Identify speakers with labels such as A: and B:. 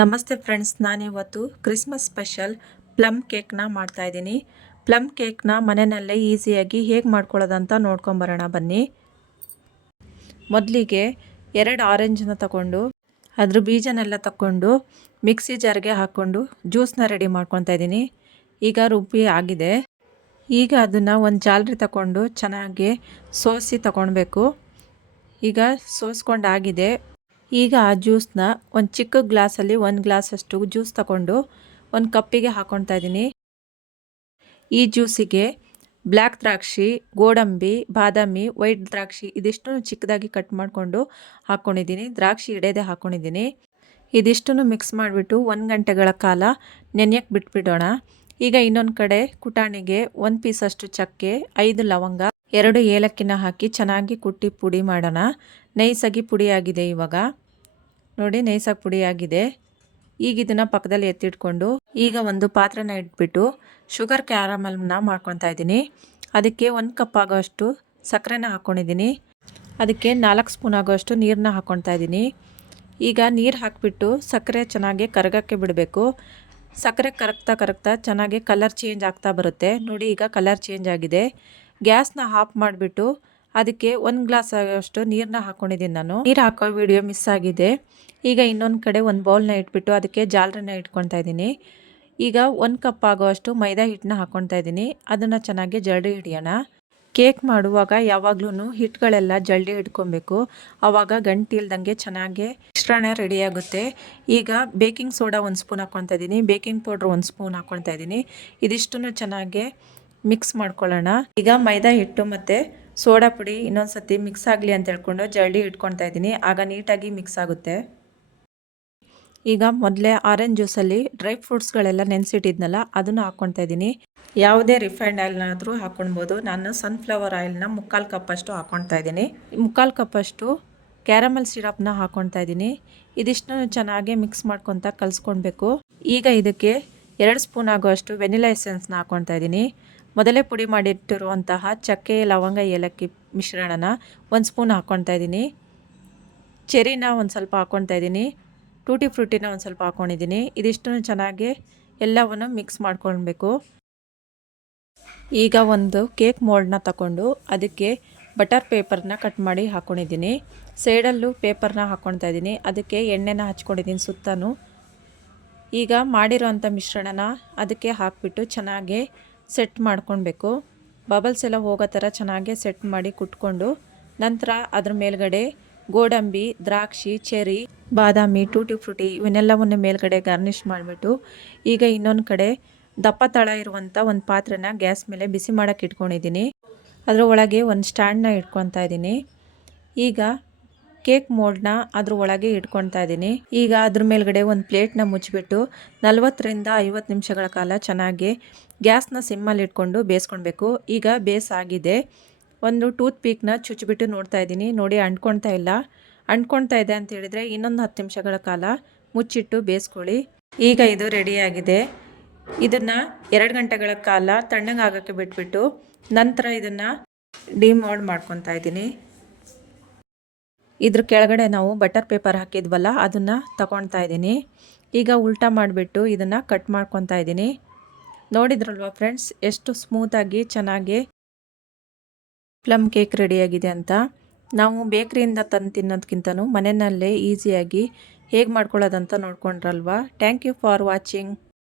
A: ನಮಸ್ತೆ ಫ್ರೆಂಡ್ಸ್, ನಾನಿವತ್ತು Christmas special plum ಕೇಕ್ನ ಮಾಡ್ತಾಯಿದ್ದೀನಿ ಪ್ಲಮ್ ಕೇಕ್ನ ಮನೆಯಲ್ಲೇ ಈಸಿಯಾಗಿ ಹೇಗೆ ಮಾಡ್ಕೊಳ್ಳೋದಂತ ನೋಡ್ಕೊಂಬರೋಣ ಬನ್ನಿ. ಮೊದಲಿಗೆ ಎರಡು ಆರೆಂಜನ್ನ ತಗೊಂಡು, ಅದ್ರ ಬೀಜನೆಲ್ಲ ತಗೊಂಡು, ಮಿಕ್ಸಿ ಜಾರ್ಗೆ ಹಾಕ್ಕೊಂಡು ಜ್ಯೂಸನ್ನ ರೆಡಿ ಮಾಡ್ಕೊತಾ ಇದ್ದೀನಿ. ಈಗ ರುಬ್ಬಿ ಆಗಿದೆ. ಈಗ ಅದನ್ನು ಒಂದು ಜಾಲರಿ ತಗೊಂಡು ಚೆನ್ನಾಗಿ ಸೋಸಿ ತಗೊಳ್ಬೇಕು. ಈಗ ಸೋಸ್ಕೊಂಡಾಗಿದೆ ಈಗ ಆ ಜ್ಯೂಸನ್ನ ಒಂದು ಚಿಕ್ಕ ಗ್ಲಾಸಲ್ಲಿ ಒಂದು ಗ್ಲಾಸಷ್ಟು ಜ್ಯೂಸ್ ತಗೊಂಡು ಒಂದು ಕಪ್ಪಿಗೆ ಹಾಕ್ಕೊಳ್ತಾ ಇದ್ದೀನಿ. ಈ ಜ್ಯೂಸಿಗೆ ಬ್ಲ್ಯಾಕ್ ದ್ರಾಕ್ಷಿ, ಗೋಡಂಬಿ, ಬಾದಾಮಿ, ವೈಟ್ ದ್ರಾಕ್ಷಿ ಇದಿಷ್ಟು ಚಿಕ್ಕದಾಗಿ ಕಟ್ ಮಾಡಿಕೊಂಡು ಹಾಕ್ಕೊಂಡಿದ್ದೀನಿ ದ್ರಾಕ್ಷಿ ಇಡೇದೆ ಹಾಕ್ಕೊಂಡಿದ್ದೀನಿ ಇದಿಷ್ಟನ್ನು ಮಿಕ್ಸ್ ಮಾಡಿಬಿಟ್ಟು ಒಂದು ಗಂಟೆಗಳ ಕಾಲ ನೆನೆಯಕ್ಕೆ ಬಿಟ್ಬಿಡೋಣ. ಈಗ ಇನ್ನೊಂದು ಕಡೆ ಕುಟಾಣಿಗೆ ಒಂದು ಪೀಸಷ್ಟು ಚಕ್ಕೆ, ಐದು ಲವಂಗ, ಎರಡು ಏಲಕ್ಕಿನ ಹಾಕಿ ಚೆನ್ನಾಗಿ ಕುಟ್ಟಿ ಪುಡಿ ಮಾಡೋಣ. ನೈಸಾಗಿ ಪುಡಿಯಾಗಿದೆ ಇವಾಗ. ನೋಡಿ ನೈಸಾಗಿ ಪುಡಿಯಾಗಿದೆ. ಈಗ ಇದನ್ನು ಪಕ್ಕದಲ್ಲಿ ಎತ್ತಿಟ್ಕೊಂಡು ಈಗ ಒಂದು ಪಾತ್ರೆನ ಇಟ್ಬಿಟ್ಟು ಶುಗರ್ ಕ್ಯಾರಮಲ್ನ ಮಾಡ್ಕೊತಾ ಇದ್ದೀನಿ. ಅದಕ್ಕೆ ಒಂದು ಕಪ್ ಆಗೋಷ್ಟು ಸಕ್ಕರೆನ ಹಾಕ್ಕೊಂಡಿದ್ದೀನಿ ಅದಕ್ಕೆ ನಾಲ್ಕು ಸ್ಪೂನ್ ಆಗೋಷ್ಟು ನೀರನ್ನ ಹಾಕ್ಕೊತಾ ಇದ್ದೀನಿ. ಈಗ ನೀರು ಹಾಕಿಬಿಟ್ಟು ಸಕ್ಕರೆ ಚೆನ್ನಾಗಿ ಕರಗಕ್ಕೆ ಬಿಡಬೇಕು. ಸಕ್ಕರೆ ಕರಗ್ತಾ ಕರಗ್ತಾ ಚೆನ್ನಾಗಿ ಕಲರ್ ಚೇಂಜ್ ಆಗ್ತಾ ಬರುತ್ತೆ. ನೋಡಿ, ಈಗ ಕಲರ್ ಚೇಂಜ್ ಆಗಿದೆ. ಗ್ಯಾಸ್ನ ಆಫ್ ಮಾಡಿಬಿಟ್ಟು ಅದಕ್ಕೆ ಒಂದು ಗ್ಲಾಸ್ ಆಗೋಷ್ಟು ನೀರನ್ನ ಹಾಕ್ಕೊಂಡಿದ್ದೀನಿ ನಾನು. ನೀರು ಹಾಕೋ ವಿಡಿಯೋ ಮಿಸ್ ಆಗಿದೆ. ಈಗ ಇನ್ನೊಂದು ಕಡೆ ಒಂದು ಬೌಲ್ನ ಇಟ್ಬಿಟ್ಟು ಅದಕ್ಕೆ ಜಾಲ್ರನ್ನ ಇಟ್ಕೊಳ್ತಾ ಇದ್ದೀನಿ. ಈಗ ಒಂದು ಕಪ್ ಆಗೋಷ್ಟು ಮೈದಾ ಹಿಟ್ಟನ್ನ ಹಾಕ್ಕೊತಾ ಇದ್ದೀನಿ. ಅದನ್ನು ಚೆನ್ನಾಗಿ ಜಲ್ಡಿ ಹಿಡಿಯೋಣ. ಕೇಕ್ ಮಾಡುವಾಗ ಯಾವಾಗ್ಲೂ ಹಿಟ್ಟುಗಳೆಲ್ಲ ಜಲ್ಡಿ ಹಿಡ್ಕೊಬೇಕು. ಆವಾಗ ಗಂಟಿಲ್ದಂಗೆ ಚೆನ್ನಾಗಿ ಮಿಶ್ರಣ ರೆಡಿ ಆಗುತ್ತೆ. ಈಗ ಬೇಕಿಂಗ್ ಸೋಡಾ ಒಂದು ಸ್ಪೂನ್ ಹಾಕ್ಕೊತಾ ಇದ್ದೀನಿ. ಬೇಕಿಂಗ್ ಪೌಡ್ರ್ ಒಂದು ಸ್ಪೂನ್ ಹಾಕ್ಕೊತಾ ಇದ್ದೀನಿ. ಇದಿಷ್ಟನ್ನು ಚೆನ್ನಾಗಿ ಮಿಕ್ಸ್ ಮಾಡ್ಕೊಳ್ಳೋಣ. ಈಗ ಮೈದಾ ಹಿಟ್ಟು ಮತ್ತು ಸೋಡಾ ಪುಡಿ ಇನ್ನೊಂದು ಸತಿ ಮಿಕ್ಸ್ ಆಗಲಿ ಅಂತ ಹೇಳ್ಕೊಂಡು ಜಲ್ಡಿ ಇಟ್ಕೊಳ್ತಾ ಇದ್ದೀನಿ. ಆಗ ನೀಟಾಗಿ ಮಿಕ್ಸ್ ಆಗುತ್ತೆ. ಈಗ ಮೊದಲೇ ಆರೆಂಜ್ ಜ್ಯೂಸಲ್ಲಿ ಡ್ರೈ ಫ್ರೂಟ್ಸ್ಗಳೆಲ್ಲ ನೆನೆಸಿಟ್ಟಿದ್ನಲ್ಲ, ಅದನ್ನು ಹಾಕ್ಕೊಳ್ತಾ ಇದ್ದೀನಿ. ಯಾವುದೇ ರಿಫೈಂಡ್ ಆಯಿಲ್ನಾದರೂ ಹಾಕ್ಕೊಳ್ಬೋದು. ನಾನು ಸನ್ಫ್ಲವರ್ ಆಯಿಲ್ನ ಮುಕ್ಕಾಲು ಕಪ್ಪಷ್ಟು ಹಾಕ್ಕೊಳ್ತಾ ಇದ್ದೀನಿ. ಮುಕ್ಕಾಲು ಕಪ್ಪಷ್ಟು ಕ್ಯಾರಮಲ್ ಸಿರಪ್ನ ಹಾಕ್ಕೊಳ್ತಾ ಇದ್ದೀನಿ. ಇದಿಷ್ಟು ಚೆನ್ನಾಗಿ ಮಿಕ್ಸ್ ಮಾಡ್ಕೊತ ಕಲಿಸ್ಕೊಳ್ಬೇಕು. ಈಗ ಇದಕ್ಕೆ ಎರಡು ಸ್ಪೂನ್ ಆಗುವಷ್ಟು ವೆನಿಲಾ ಎಸೆನ್ಸ್ನ ಹಾಕ್ಕೊತಾ ಇದ್ದೀನಿ. ಮೊದಲೇ ಪುಡಿ ಮಾಡಿಟ್ಟಿರುವಂತಹ ಚಕ್ಕೆ, ಲವಂಗ, ಏಲಕ್ಕಿ ಮಿಶ್ರಣನ ಒಂದು ಸ್ಪೂನ್ ಹಾಕ್ಕೊಳ್ತಾ ಇದ್ದೀನಿ. ಚೆರಿನ ಒಂದು ಸ್ವಲ್ಪ ಹಾಕ್ಕೊತಾ ಇದ್ದೀನಿ. ಟೂಟಿ ಫ್ರೂಟಿನ ಒಂದು ಸ್ವಲ್ಪ ಹಾಕ್ಕೊಂಡಿದ್ದೀನಿ ಇದಿಷ್ಟು ಚೆನ್ನಾಗಿ ಎಲ್ಲವನ್ನು ಮಿಕ್ಸ್ ಮಾಡ್ಕೊಳ್ಬೇಕು. ಈಗ ಒಂದು ಕೇಕ್ ಮೋಲ್ಡ್ನ ತಗೊಂಡು ಅದಕ್ಕೆ ಬಟರ್ ಪೇಪರ್ನ ಕಟ್ ಮಾಡಿ ಹಾಕ್ಕೊಂಡಿದ್ದೀನಿ ಸೈಡಲ್ಲೂ ಪೇಪರ್ನ ಹಾಕ್ಕೊಳ್ತಾ ಇದ್ದೀನಿ. ಅದಕ್ಕೆ ಎಣ್ಣೆನ ಹಚ್ಕೊಂಡಿದ್ದೀನಿ ಸುತ್ತಲೂ ಈಗ ಮಾಡಿರೋಂಥ ಮಿಶ್ರಣನ ಅದಕ್ಕೆ ಹಾಕಿಬಿಟ್ಟು ಚೆನ್ನಾಗಿ ಸೆಟ್ ಮಾಡ್ಕೊಳ್ಬೇಕು. ಬಬಲ್ಸ್ ಎಲ್ಲ ಹೋಗೋ ಥರ ಚೆನ್ನಾಗೆ ಸೆಟ್ ಮಾಡಿ ಕುಟ್ಕೊಂಡು ನಂತರ ಅದ್ರ ಮೇಲ್ಗಡೆ ಗೋಡಂಬಿ, ದ್ರಾಕ್ಷಿ ಚೆರಿ ಬಾದಾಮಿ ಟೂಟಿ ಫ್ರೂಟಿ ಇವನ್ನೆಲ್ಲವನ್ನು ಮೇಲ್ಗಡೆ ಗಾರ್ನಿಷ್ ಮಾಡಿಬಿಟ್ಟು ಈಗ ಇನ್ನೊಂದು ಕಡೆ ದಪ್ಪ ತಳ ಇರುವಂಥ ಒಂದು ಪಾತ್ರೆನ ಗ್ಯಾಸ್ ಮೇಲೆ ಬಿಸಿ ಮಾಡೋಕ್ಕೆ ಇಟ್ಕೊಂಡಿದ್ದೀನಿ. ಅದರ ಒಳಗೆ ಒಂದು ಸ್ಟ್ಯಾಂಡ್ನ ಇಟ್ಕೊತಾ ಇದ್ದೀನಿ. ಈಗ ಕೇಕ್ ಮೋಲ್ಡ್ನ ಅದ್ರ ಒಳಗೆ ಇಟ್ಕೊಳ್ತಾ ಇದ್ದೀನಿ. ಈಗ ಅದ್ರ ಮೇಲ್ಗಡೆ ಒಂದು ಪ್ಲೇಟ್ನ ಮುಚ್ಚಿಬಿಟ್ಟು ನಲ್ವತ್ತರಿಂದ ಐವತ್ತು ನಿಮಿಷಗಳ ಕಾಲ ಚೆನ್ನಾಗಿ ಗ್ಯಾಸ್ನ ಸಿಮ್ಮಲ್ಲಿ ಇಟ್ಕೊಂಡು ಬೇಯಿಸ್ಕೊಳ್ಬೇಕು. ಈಗ ಬೇಸಾಗಿದೆ ಒಂದು ಟೂತ್ ಪೀಕ್ನ ಚುಚ್ಚಿಬಿಟ್ಟು ನೋಡ್ತಾ ಇದ್ದೀನಿ. ನೋಡಿ, ಅಂಟ್ಕೊಳ್ತಾ ಇಲ್ಲ. ಅಂಟ್ಕೊಳ್ತಾ ಇದೆ ಅಂತ ಹೇಳಿದರೆ ಇನ್ನೊಂದು ಹತ್ತು ನಿಮಿಷಗಳ ಕಾಲ ಮುಚ್ಚಿಟ್ಟು ಬೇಯಿಸ್ಕೊಳ್ಳಿ. ಈಗ ಇದು ರೆಡಿಯಾಗಿದೆ ಇದನ್ನು ಎರಡು ಗಂಟೆಗಳ ಕಾಲ ತಣ್ಣಗಾಗೋಕ್ಕೆ ಬಿಟ್ಬಿಟ್ಟು ನಂತರ ಇದನ್ನು ಡಿಮೋಲ್ಡ್ ಮಾಡ್ಕೊತಾ ಇದ್ದೀನಿ. ಇದ್ರ ಕೆಳಗಡೆ ನಾವು ಬಟರ್ ಪೇಪರ್ ಹಾಕಿದ್ವಲ್ಲ, ಅದನ್ನು ತಗೊಳ್ತಾ ಇದ್ದೀನಿ. ಈಗ ಉಲ್ಟಾ ಮಾಡಿಬಿಟ್ಟು ಇದನ್ನು ಕಟ್ ಮಾಡ್ಕೊತಾ ಇದ್ದೀನಿ. ನೋಡಿದ್ರಲ್ವ ಫ್ರೆಂಡ್ಸ್, ಎಷ್ಟು ಸ್ಮೂತಾಗಿ ಚೆನ್ನಾಗಿ ಪ್ಲಮ್ ಕೇಕ್ ರೆಡಿಯಾಗಿದೆ ಅಂತ. ನಾವು ಬೇಕ್ರಿಯಿಂದ ತಂದು ತಿನ್ನೋದಕ್ಕಿಂತನೂ ಮನೆಯಲ್ಲೇ ಈಸಿಯಾಗಿ ಹೇಗೆ ಮಾಡ್ಕೊಳ್ಳೋದಂತ ನೋಡ್ಕೊಂಡ್ರಲ್ವ. Thank you for watching.